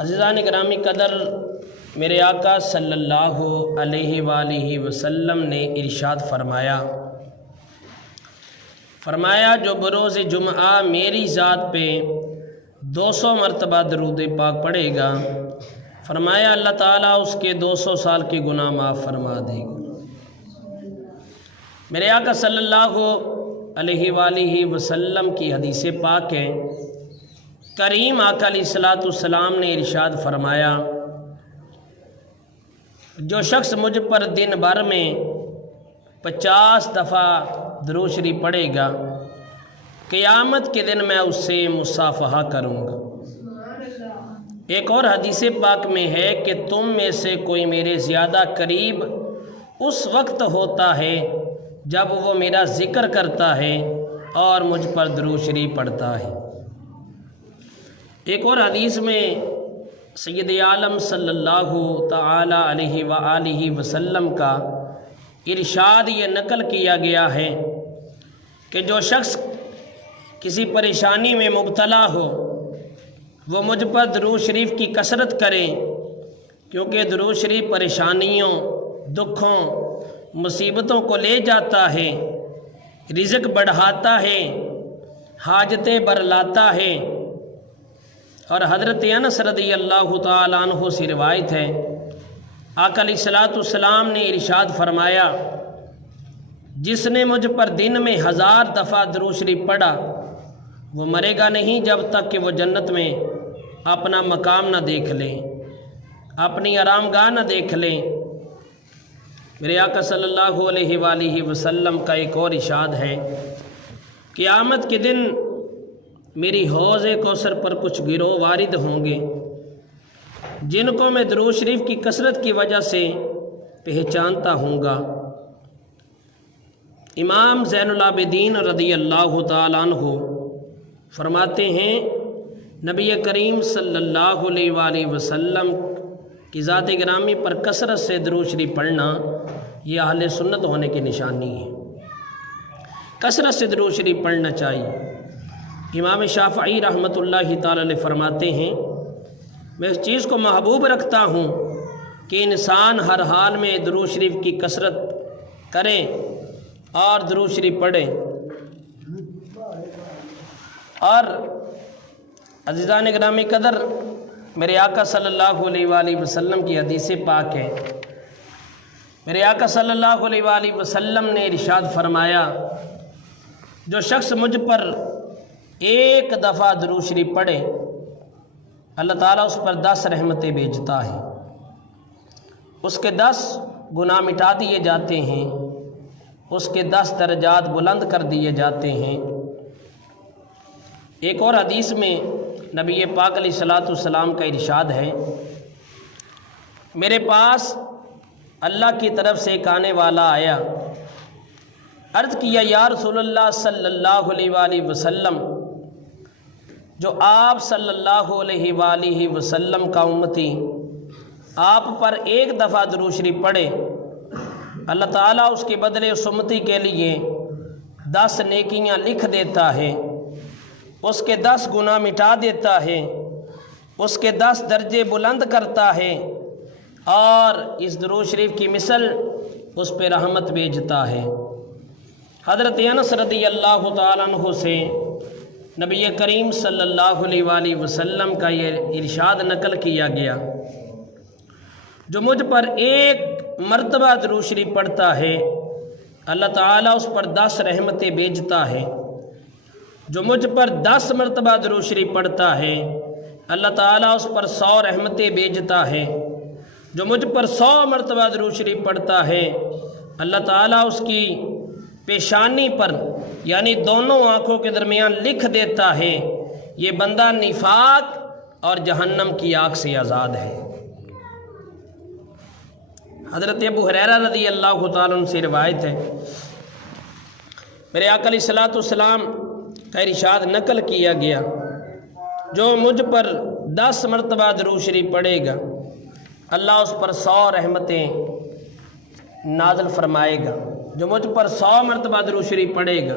عزیزان گرامی قدر، میرے آقا صلی اللہ علیہ وآلہ وسلم نے ارشاد فرمایا جو بروز جمعہ میری ذات پہ 200 مرتبہ درود پاک پڑھے گا، فرمایا اللہ تعالیٰ اس کے 200 سال کے گناہ معاف فرما دے گا۔ میرے آقا صلی اللہ علیہ وآلہ وسلم کی حدیث پاک ہے، کریم آقا علیہ السلام نے ارشاد فرمایا جو شخص مجھ پر دن بھر میں 50 دفعہ درود شریف پڑھے گا، قیامت کے دن میں اس سے مصافحہ کروں گا۔ ایک اور حدیث پاک میں ہے کہ تم میں سے کوئی میرے زیادہ قریب اس وقت ہوتا ہے جب وہ میرا ذکر کرتا ہے اور مجھ پر درود شریف پڑھتا ہے۔ ایک اور حدیث میں سید عالم صلی اللہ تعالی علیہ وآلہ وسلم کا ارشاد یہ نقل کیا گیا ہے کہ جو شخص کسی پریشانی میں مبتلا ہو وہ مجھ پر درود شریف کی کثرت کرے، کیونکہ درود شریف پریشانیوں، دکھوں، مصیبتوں کو لے جاتا ہے، رزق بڑھاتا ہے، حاجتیں برلاتا ہے۔ اور حضرت انس رضی اللہ تعالیٰ عنہ سے روایت ہے، آقا علیہ السلام نے ارشاد فرمایا جس نے مجھ پر دن میں 1000 دفعہ درود شریف پڑھا وہ مرے گا نہیں جب تک کہ وہ جنت میں اپنا مقام نہ دیکھ لے، اپنی آرام گاہ نہ دیکھ لے۔ میرے آقا صلی اللہ علیہ وآلہ وسلم کا ایک اور ارشاد ہے، قیامت کے دن میری حوض کوثر پر کچھ گروہ وارد ہوں گے جن کو میں درود شریف کی کثرت کی وجہ سے پہچانتا ہوں گا۔ امام زین العابدین رضی اللہ تعالیٰ عنہ فرماتے ہیں نبی کریم صلی اللہ علیہ وآلہ وسلم کی ذات گرامی پر کثرت سے درود شریف پڑھنا یہ اہل سنت ہونے کی نشانی ہے۔ کثرت سے درود شریف پڑھنا چاہیے۔ امام شافعی رحمۃ اللہ تعالی علیہ فرماتے ہیں میں اس چیز کو محبوب رکھتا ہوں کہ انسان ہر حال میں درود شریف کی کثرت کرے اور درود شریف پڑھے۔ اور عزیزان گرامی قدر، میرے آقا صلی اللہ علیہ وآلہ وسلم کی حدیث پاک ہے، میرے آقا صلی اللہ علیہ وآلہ وسلم نے ارشاد فرمایا جو شخص مجھ پر 1 دفعہ درود شریف پڑھے اللہ تعالیٰ اس پر 10 رحمتیں بھیجتا ہے، اس کے 10 گناہ مٹا دیے جاتے ہیں، اس کے 10 درجات بلند کر دیے جاتے ہیں۔ ایک اور حدیث میں نبی پاک علیہ السلام کا ارشاد ہے میرے پاس اللہ کی طرف سے ایک آنے والا آیا، عرض کیا یا رسول اللہ صلی اللہ علیہ وآلہ وسلم جو آپ صلی اللہ علیہ وآلہ وسلم کا امتی آپ پر 1 دفعہ درود شریف پڑھے اللہ تعالیٰ اس کے بدلے اس امتی کے لیے 10 نیکیاں لکھ دیتا ہے، اس کے 10 گناہ مٹا دیتا ہے، اس کے 10 درجے بلند کرتا ہے اور اس درود شریف کی مثل اس پہ رحمت بھیجتا ہے۔ حضرت انس رضی اللہ تعالیٰ عنہ سے نبی کریم صلی اللہ علیہ وآلہ وسلم کا یہ ارشاد نقل کیا گیا جو مجھ پر 1 مرتبہ درود شریف پڑھتا ہے اللہ تعالیٰ اس پر 10 رحمتیں بھیجتا ہے، جو مجھ پر 10 مرتبہ درود شریف پڑھتا ہے اللہ تعالیٰ اس پر 100 رحمتیں بھیجتا ہے، جو مجھ پر 100 مرتبہ درود شریف پڑھتا ہے اللہ تعالیٰ اس کی پیشانی پر یعنی دونوں آنکھوں کے درمیان لکھ دیتا ہے یہ بندہ نفاق اور جہنم کی آگ سے آزاد ہے۔ حضرت ابو ہریرہ رضی اللہ تعالیٰ عنہ سے روایت ہے میرے آقا علیہ السلام کا ارشاد نقل کیا گیا جو مجھ پر 10 مرتبہ درود شریف پڑھے گا اللہ اس پر 100 رحمتیں نازل فرمائے گا، جو مجھ پر 100 مرتبہ درود شریف پڑھے گا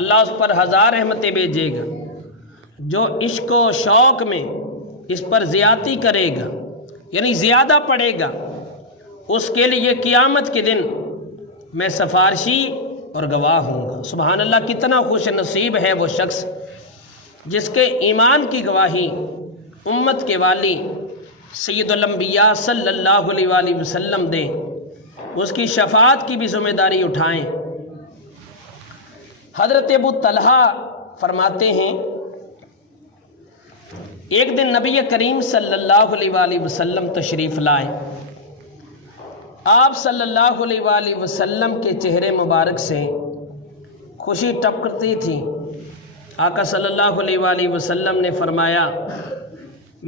اللہ اس پر 1000 رحمتیں بھیجے گا، جو عشق و شوق میں اس پر زیادتی کرے گا یعنی زیادہ پڑے گا، اس کے لیے قیامت کے دن میں سفارشی اور گواہ ہوں گا۔ سبحان اللہ، کتنا خوش نصیب ہے وہ شخص جس کے ایمان کی گواہی امت کے والی سید الانبیاء صلی اللہ علیہ وآلہ وسلم دیں، اس کی شفاعت کی بھی ذمہ داری اٹھائیں۔ حضرت ابو طلحہ فرماتے ہیں ایک دن نبی کریم صلی اللہ علیہ وآلہ وسلم تشریف لائے۔ آپ صلی اللہ علیہ وآلہ وسلم کے چہرے مبارک سے خوشی ٹپکتی تھی۔ آقا صلی اللہ علیہ وآلہ وسلم نے فرمایا،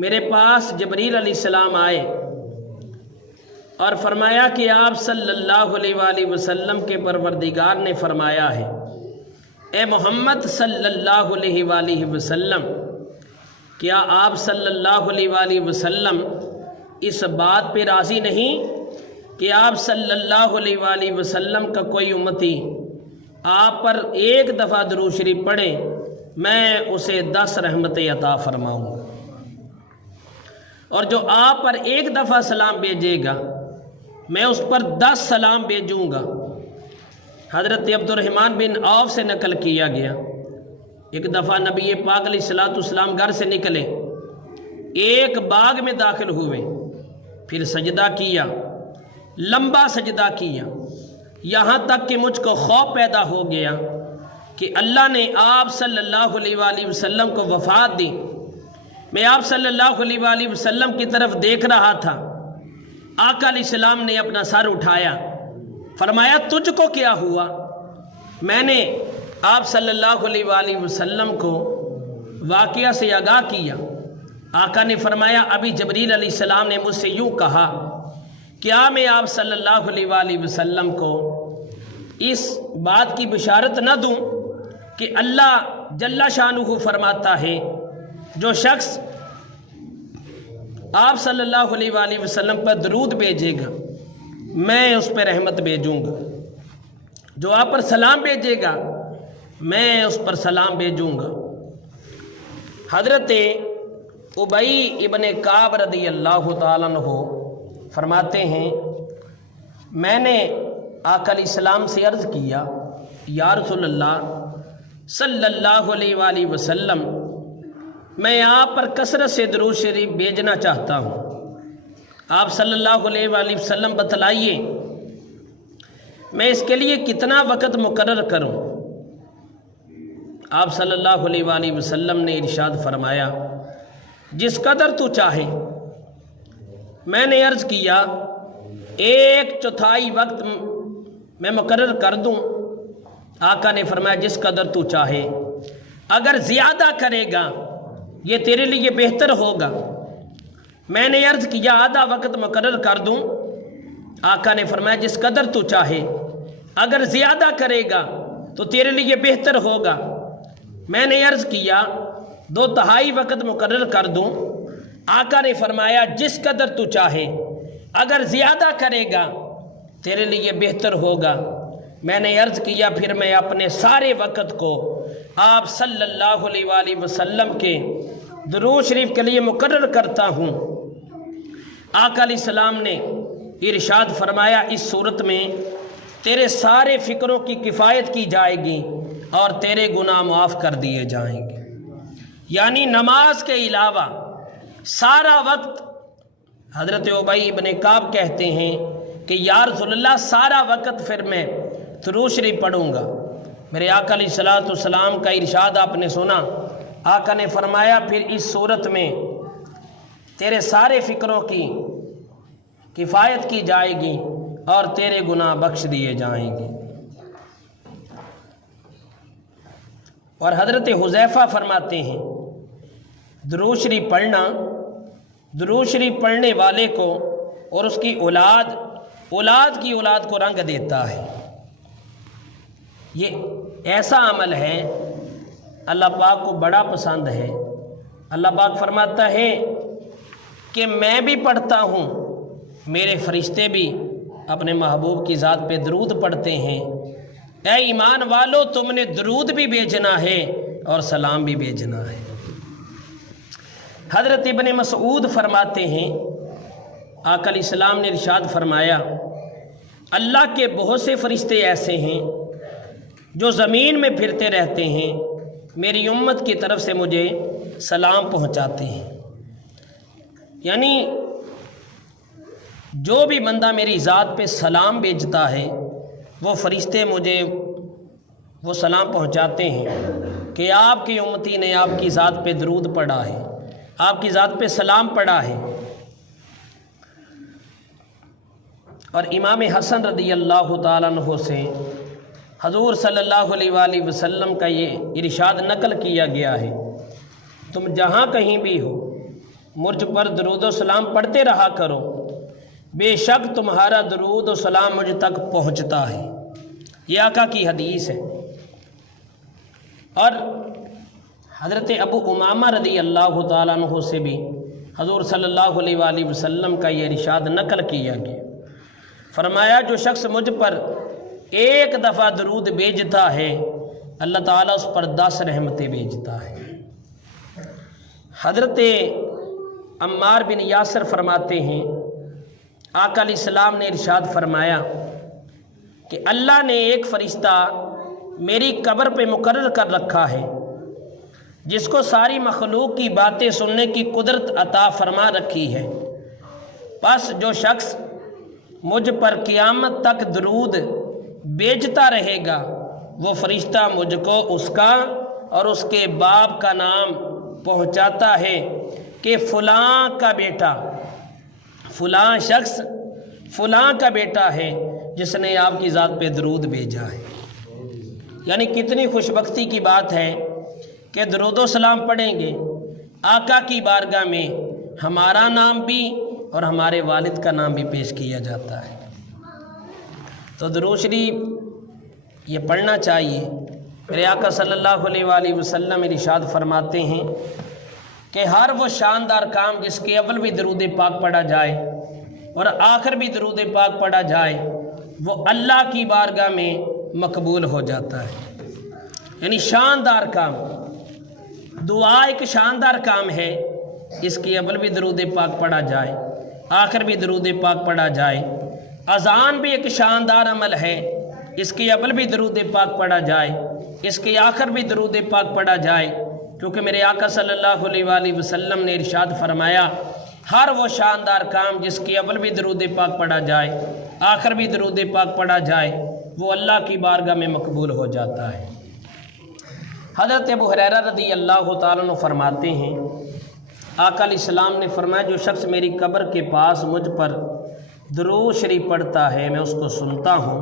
میرے پاس جبریل علیہ السلام آئے اور فرمایا کہ آپ صلی اللہ علیہ وآلہ وسلم کے پروردگار نے فرمایا ہے، اے محمد صلی اللہ علیہ وآلہ وسلم، کیا آپ صلی اللہ علیہ وآلہ وسلم اس بات پہ راضی نہیں کہ آپ صلی اللہ علیہ وآلہ وسلم کا کوئی امتی آپ پر ایک دفعہ درود شریف پڑھے، میں اسے 10 رحمتیں عطا فرماؤں گا، اور جو آپ پر ایک دفعہ سلام بھیجے گا میں اس پر 10 سلام بھیجوں گا۔ حضرت عبد الرحمن بن عوف سے نقل کیا گیا، ایک دفعہ نبی پاک علیہ السلام گھر سے نکلے، ایک باغ میں داخل ہوئے، پھر سجدہ کیا، لمبا سجدہ کیا، یہاں تک کہ مجھ کو خوف پیدا ہو گیا کہ اللہ نے آپ صلی اللہ علیہ وآلہ وسلم کو وفات دی۔ میں آپ صلی اللہ علیہ وآلہ وسلم کی طرف دیکھ رہا تھا، آقا علیہ السلام نے اپنا سر اٹھایا، فرمایا تجھ کو کیا ہوا؟ میں نے آپ صلی اللہ علیہ وآلہ وسلم کو واقعہ سے آگاہ کیا۔ آقا نے فرمایا ابھی جبریل علیہ السلام نے مجھ سے یوں کہا، کیا میں آپ صلی اللہ علیہ وآلہ وسلم کو اس بات کی بشارت نہ دوں کہ اللہ جل شانہ فرماتا ہے جو شخص آپ صلی اللہ علیہ وآلہ وسلم پر درود بھیجے گا میں اس پہ رحمت بھیجوں گا، جو آپ پر سلام بھیجے گا میں اس پر سلام بھیجوں گا۔ حضرت ابی ابن کعب رضی اللہ تعالیٰ عنہ فرماتے ہیں میں نے آقا علیہ السلام سے عرض کیا، یا رسول اللہ صلی اللہ علیہ وآلہ وسلم، میں آپ پر کثرت سے درود شریف بھیجنا چاہتا ہوں، آپ صلی اللہ علیہ وآلہ وسلم بتلائیے میں اس کے لیے کتنا وقت مقرر کروں؟ آپ صلی اللہ علیہ وآلہ وسلم نے ارشاد فرمایا، جس قدر تو چاہے۔ میں نے عرض کیا 1/4 وقت میں مقرر کر دوں؟ آقا نے فرمایا جس قدر تو چاہے، اگر زیادہ کرے گا یہ تیرے لیے بہتر ہوگا۔ میں نے عرض کیا آدھا وقت مقرر کر دوں؟ آقا نے فرمایا جس قدر تو چاہے، اگر زیادہ کرے گا تو تیرے لیے بہتر ہوگا۔ میں نے عرض کیا 2/3 وقت مقرر کر دوں؟ آقا نے فرمایا جس قدر تو چاہے، اگر زیادہ کرے گا تیرے لیے بہتر ہوگا۔ میں نے عرض کیا پھر میں اپنے سارے وقت کو آپ صلی اللہ علیہ وآلہ وسلم کے درود شریف کے لیے مقرر کرتا ہوں۔ آقا علیہ السلام نے ارشاد فرمایا اس صورت میں تیرے سارے فکروں کی کفایت کی جائے گی اور تیرے گناہ معاف کر دیے جائیں گے۔ یعنی نماز کے علاوہ سارا وقت، حضرت ابی ابن کعب کہتے ہیں کہ یا رسول اللہ سارا وقت پھر میں درود شریف پڑھوں گا۔ میرے آقا علیہ السلام کا ارشاد آپ نے سنا، آقا نے فرمایا پھر اس صورت میں تیرے سارے فکروں کی کفایت کی جائے گی اور تیرے گناہ بخش دیے جائیں گے۔ اور حضرت حذیفہ فرماتے ہیں درود شریف پڑھنا درود شریف پڑھنے والے کو اور اس کی اولاد کی اولاد کو رنگ دیتا ہے۔ یہ ایسا عمل ہے اللہ پاک کو بڑا پسند ہے۔ اللہ پاک فرماتا ہے کہ میں بھی پڑھتا ہوں، میرے فرشتے بھی اپنے محبوب کی ذات پہ درود پڑھتے ہیں۔ اے ایمان والو تم نے درود بھی بھیجنا ہے اور سلام بھی بھیجنا ہے۔ حضرت ابن مسعود فرماتے ہیں آقا علیہ السلام نے ارشاد فرمایا اللہ کے بہت سے فرشتے ایسے ہیں جو زمین میں پھرتے رہتے ہیں، میری امت کی طرف سے مجھے سلام پہنچاتے ہیں۔ یعنی جو بھی بندہ میری ذات پہ سلام بھیجتا ہے وہ فرشتے مجھے وہ سلام پہنچاتے ہیں کہ آپ کی امتی نے آپ کی ذات پہ درود پڑھا ہے، آپ کی ذات پہ سلام پڑھا ہے۔ اور امام حسن رضی اللہ تعالیٰ عنہ سے حضور صلی اللہ علیہ وآلہ وسلم کا یہ ارشاد نقل کیا گیا ہے، تم جہاں کہیں بھی ہو مجھ پر درود و سلام پڑھتے رہا کرو، بے شک تمہارا درود و سلام مجھ تک پہنچتا ہے۔ یہ آقا کی حدیث ہے۔ اور حضرت ابو امامہ رضی اللہ تعالیٰ عنہ سے بھی حضور صلی اللہ علیہ وآلہ وسلم کا یہ ارشاد نقل کیا گیا، فرمایا جو شخص مجھ پر ایک دفعہ درود بھیجتا ہے اللہ تعالیٰ اس پر 10 رحمتیں بھیجتا ہے۔ حضرت عمار بن یاسر فرماتے ہیں آقا علیہ السلام نے ارشاد فرمایا کہ اللہ نے ایک فرشتہ میری قبر پہ مقرر کر رکھا ہے جس کو ساری مخلوق کی باتیں سننے کی قدرت عطا فرما رکھی ہے، بس جو شخص مجھ پر قیامت تک درود بھیجتا رہے گا وہ فرشتہ مجھ کو اس کا اور اس کے باپ کا نام پہنچاتا ہے کہ فلاں کا بیٹا، فلاں شخص فلاں کا بیٹا ہے جس نے آپ کی ذات پہ درود بھیجا ہے۔ یعنی کتنی خوش بختی کی بات ہے کہ درود و سلام پڑھیں گے، آقا کی بارگاہ میں ہمارا نام بھی اور ہمارے والد کا نام بھی پیش کیا جاتا ہے۔ تو درود شریف یہ پڑھنا چاہیے۔ میرے آقا صلی اللہ علیہ وآلہ وسلم ارشاد فرماتے ہیں کہ ہر وہ شاندار کام جس کے اول بھی درود پاک پڑھا جائے اور آخر بھی درود پاک پڑھا جائے وہ اللہ کی بارگاہ میں مقبول ہو جاتا ہے۔ یعنی شاندار کام، دعا ایک شاندار کام ہے، اس کے اول بھی درود پاک پڑھا جائے، آخر بھی درود پاک پڑھا جائے۔ اذان بھی ایک شاندار عمل ہے، اس کے اول بھی درود پاک پڑھا جائے، اس کے آخر بھی درود پاک پڑھا جائے، کیونکہ میرے آقا صلی اللہ علیہ وآلہ وسلم نے ارشاد فرمایا ہر وہ شاندار کام جس کے اول بھی درود پاک پڑھا جائے، آخر بھی درود پاک پڑھا جائے، وہ اللہ کی بارگاہ میں مقبول ہو جاتا ہے۔ حضرت ابو ہریرہ رضی اللہ تعالیٰ عنہ فرماتے ہیں آقا علیہ السلام نے فرمایا جو شخص میری قبر کے پاس مجھ پر درود شریف پڑھتا ہے میں اس کو سنتا ہوں،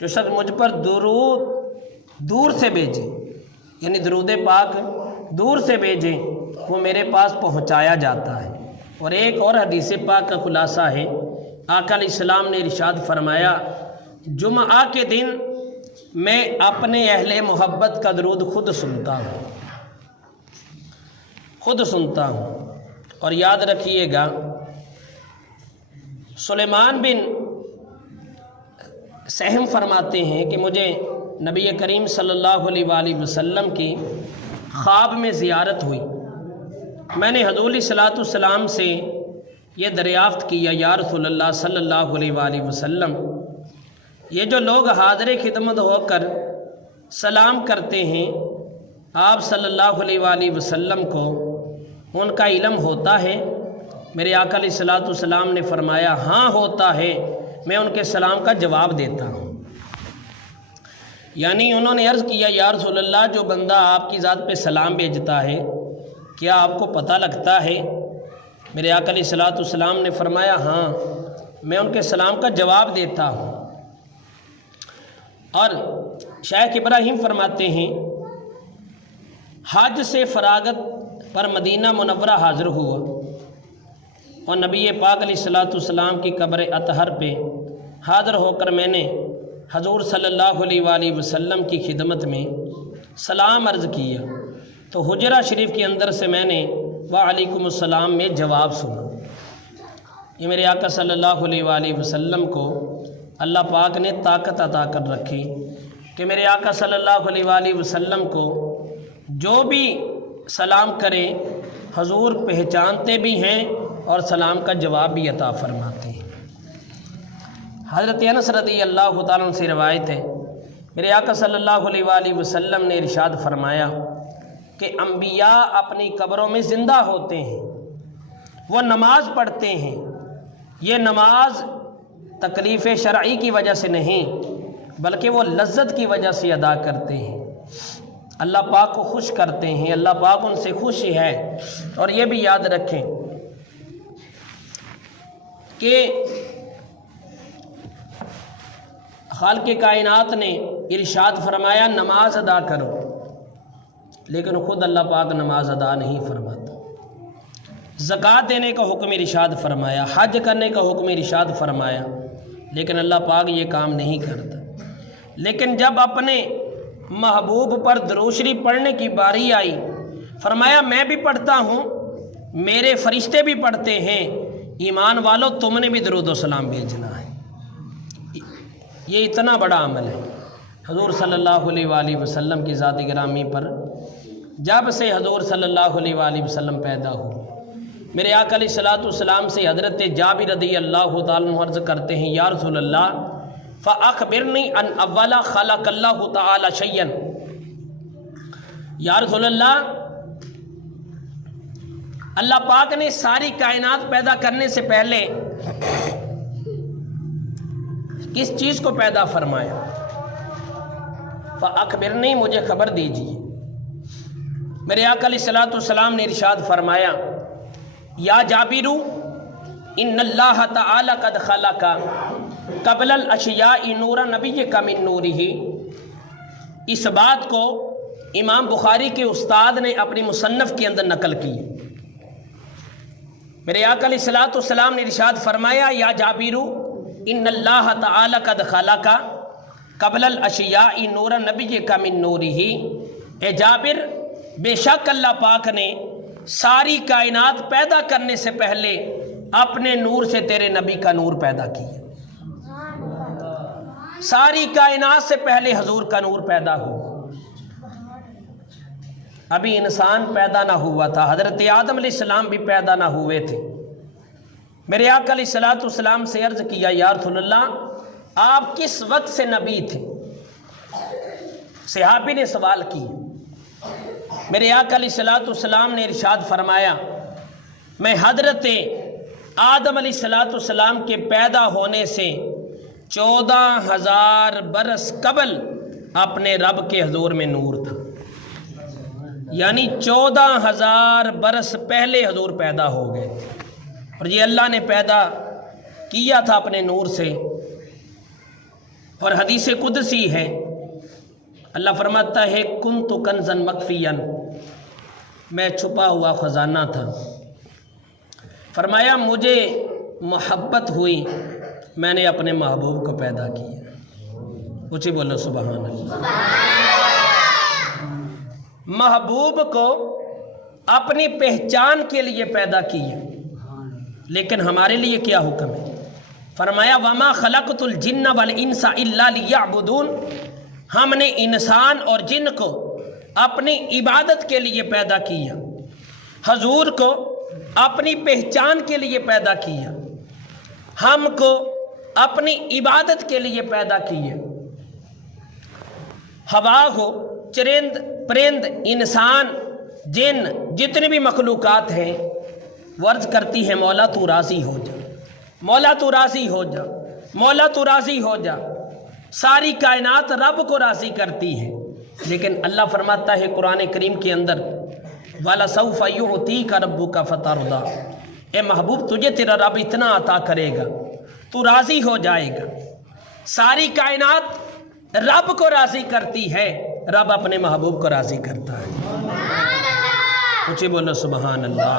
جو شخص مجھ پر درود دور سے بھیجے، یعنی درود پاک دور سے بھیجے وہ میرے پاس پہنچایا جاتا ہے۔ اور ایک اور حدیث پاک کا خلاصہ ہے، آقا علیہ السلام نے ارشاد فرمایا جمعہ کے دن میں اپنے اہل محبت کا درود خود سنتا ہوں۔ اور یاد رکھیے گا سلیمان بن سہم فرماتے ہیں کہ مجھے نبی کریم صلی اللہ علیہ وآلہ وسلم کی خواب میں زیارت ہوئی، میں نے حضور علیہ الصلوۃ والسلام سے یہ دریافت کیا یا رسول اللہ صلی اللہ علیہ وآلہ وسلم یہ جو لوگ حاضر خدمت ہو کر سلام کرتے ہیں آپ صلی اللہ علیہ وآلہ وسلم کو ان کا علم ہوتا ہے؟ میرے آقا علیہ الصلوۃ والسلام نے فرمایا ہاں ہوتا ہے، میں ان کے سلام کا جواب دیتا ہوں۔ یعنی انہوں نے عرض کیا یا رسول اللہ جو بندہ آپ کی ذات پہ سلام بھیجتا ہے کیا آپ کو پتہ لگتا ہے؟ میرے آقا علیہ الصلوۃ والسلام نے فرمایا ہاں، میں ان کے سلام کا جواب دیتا ہوں۔ اور شیخ ابراہیم فرماتے ہیں حج سے فراغت پر مدینہ منورہ حاضر ہوا اور نبی پاک علیہ الصلوۃ والسلام کی قبر اطہر پہ حاضر ہو کر میں نے حضور صلی اللہ علیہ وآلہ وسلم کی خدمت میں سلام عرض کیا تو حجرہ شریف کے اندر سے میں نے وعلیکم السلام میں جواب سنا۔ یہ میرے آقا صلی اللہ علیہ وآلہ وسلم کو اللہ پاک نے طاقت عطا کر رکھی کہ میرے آقا صلی اللہ علیہ وآلہ وسلم کو جو بھی سلام کرے حضور پہچانتے بھی ہیں اور سلام کا جواب بھی عطا فرماتے ہیں۔ حضرت انس رضی اللہ تعالیٰ عنہ سے روایت ہے، میرے آقا صلی اللہ علیہ وآلہ وسلم نے ارشاد فرمایا کہ انبیاء اپنی قبروں میں زندہ ہوتے ہیں، وہ نماز پڑھتے ہیں، یہ نماز تکلیف شرعی کی وجہ سے نہیں بلکہ وہ لذت کی وجہ سے ادا کرتے ہیں، اللہ پاک کو خوش کرتے ہیں، اللہ پاک ان سے خوش ہے۔ اور یہ بھی یاد رکھیں کہ خالق کائنات نے ارشاد فرمایا نماز ادا کرو، لیکن خود اللہ پاک نماز ادا نہیں فرماتا۔ زکوٰۃ دینے کا حکم ارشاد فرمایا، حج کرنے کا حکم ارشاد فرمایا، لیکن اللہ پاک یہ کام نہیں کرتا۔ لیکن جب اپنے محبوب پر درود شریف پڑھنے کی باری آئی، فرمایا میں بھی پڑھتا ہوں، میرے فرشتے بھی پڑھتے ہیں، ایمان والو تم نے بھی درود و سلام بھیجنا ہے۔ یہ اتنا بڑا عمل ہے۔ حضور صلی اللہ علیہ وآلہ وسلم کی ذات گرامی پر جب سے حضور صلی اللہ علیہ وآلہ وسلم پیدا ہوئے، میرے آقا علیہ الصلوۃ والسلام سے حضرت جابر رضی اللہ تعالیٰ عنہ عرض کرتے ہیں، یا رسول اللہ فأخبرنی ان اولا خلق اللہ تعالی شیئا، یا رسول اللہ اللہ پاک نے ساری کائنات پیدا کرنے سے پہلے کس چیز کو پیدا فرمایا؟ فأخبرنی، مجھے خبر دیجیے۔ میرے آقا علیہ الصلوۃ والسلام نے ارشاد فرمایا، یا جابر ان اللہ تعالی قد خلق قبل الاشیاء نورا نبیک من نورہ۔ اس بات کو امام بخاری کے استاد نے اپنی مصنف کے اندر نقل کی۔ میرے آقا علیہ الصلوۃ والسلام نے ارشاد فرمایا، یا جابر ان اللہ تعالی قد خلق قبل الاشیاء نورا نبیک من نورہ۔ اے جابر، بے شک اللہ پاک نے ساری کائنات پیدا کرنے سے پہلے اپنے نور سے تیرے نبی کا نور پیدا کیا۔ ساری کائنات سے پہلے حضور کا نور پیدا ہوا، ابھی انسان پیدا نہ ہوا تھا، حضرت آدم علیہ السلام بھی پیدا نہ ہوئے تھے۔ میرے آقا علیہ الصلوۃ والسلام سے عرض کیا، یا رسول اللہ آپ کس وقت سے نبی تھے؟ صحابی نے سوال کیا۔ میرے آقا علیہ الصلوۃ والسلام نے ارشاد فرمایا، میں حضرت آدم علیہ الصلوۃ والسلام کے پیدا ہونے سے 14,000 برس قبل اپنے رب کے حضور میں نور تھا، یعنی 14,000 برس پہلے حضور پیدا ہو گئے تھے، اور یہ اللہ نے پیدا کیا تھا اپنے نور سے۔ اور حدیث قدسی ہے، اللہ فرماتا ہے کنت کنزا مخفیا، میں چھپا ہوا خزانہ تھا۔ فرمایا مجھے محبت ہوئی، میں نے اپنے محبوب کو پیدا کیا۔ اونچی بولو سبحان اللہ۔ محبوب کو اپنی پہچان کے لیے پیدا کیا، لیکن ہمارے لیے کیا حکم ہے؟ فرمایا وما خلقت الجن والانس الا لیعبدون، ہم نے انسان اور جن کو اپنی عبادت کے لیے پیدا کیا، حضور کو اپنی پہچان کے لیے پیدا کیا، ہم کو اپنی عبادت کے لیے پیدا کیا۔ ہوا ہو، چرند پرند، انسان، جن، جتنی بھی مخلوقات ہیں، وہ عرض کرتی ہے مولا تو راضی ہو جا، مولا تو راضی ہو جا، مولا تو راضی ہو جا۔ ساری کائنات رب کو راضی کرتی ہے، لیکن اللہ فرماتا ہے قرآن کریم کے اندر وَلَسَوْفَ يُعْطِيكَ رَبُّكَ فَتَرْضَىٰ، اے محبوب تجھے تیرا رب اتنا عطا کرے گا تو راضی ہو جائے گا۔ ساری کائنات رب کو راضی کرتی ہے، رب اپنے محبوب کو راضی کرتا ہے۔ اونچی بولو سبحان اللہ۔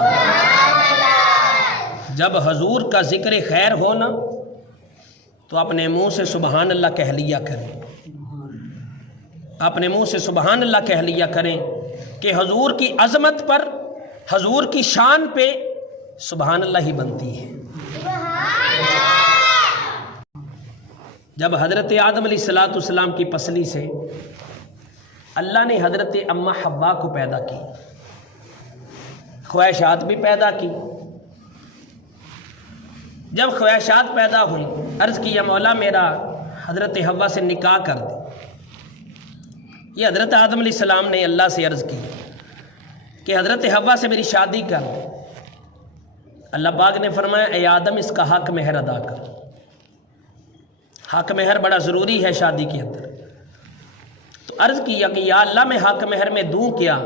جب حضور کا ذکر خیر ہو نا تو اپنے منہ سے سبحان اللہ کہہ لیا کریں، اپنے منہ سے سبحان اللہ کہہ لیا کریں کہ حضور کی عظمت پر، حضور کی شان پہ سبحان اللہ ہی بنتی ہے۔ جب حضرت آدم علیہ الصلوۃ والسلام کی پسلی سے اللہ نے حضرت اماں حوا کو پیدا کی، خواہشات بھی پیدا کی۔ جب خواہشات پیدا ہوئیں، عرض کیا مولا میرا حضرت حوا سے نکاح کر دے۔ یہ حضرت آدم علیہ السلام نے اللہ سے عرض کی کہ حضرت حوا سے میری شادی کر دے۔ اللہ پاک نے فرمایا اے آدم اس کا حق مہر ادا کر۔ حق مہر بڑا ضروری ہے شادی کے اندر۔ تو عرض کیا کہ یا اللہ میں حق مہر میں دوں کیا؟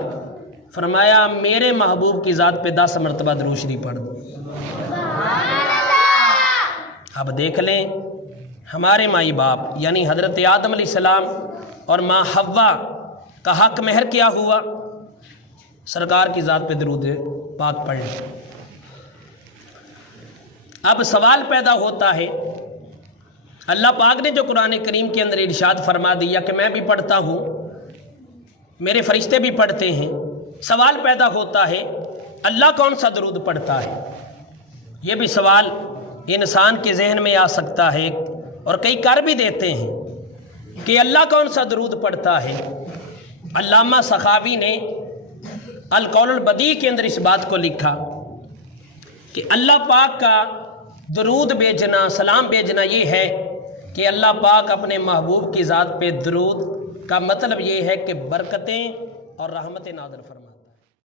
فرمایا میرے محبوب کی ذات پہ 10 مرتبہ درود شریف پڑھ دو۔ اب دیکھ لیں ہمارے مائی باپ یعنی حضرت آدم علیہ السلام اور ماں حوا کا حق مہر کیا ہوا؟ سرکار کی ذات پہ درود پاک پڑھ لیں۔ اب سوال پیدا ہوتا ہے، اللہ پاک نے جو قرآن کریم کے اندر ارشاد فرما دیا کہ میں بھی پڑھتا ہوں، میرے فرشتے بھی پڑھتے ہیں، سوال پیدا ہوتا ہے اللہ کون سا درود پڑھتا ہے؟ یہ بھی سوال انسان کے ذہن میں آ سکتا ہے اور کئی کر بھی دیتے ہیں کہ اللہ کون سا درود پڑھتا ہے۔ علامہ سخاوی نے القول البدیع کے اندر اس بات کو لکھا کہ اللہ پاک کا درود بھیجنا، سلام بھیجنا یہ ہے کہ اللہ پاک اپنے محبوب کی ذات پہ درود کا مطلب یہ ہے کہ برکتیں اور رحمتیں نازل فرمائے۔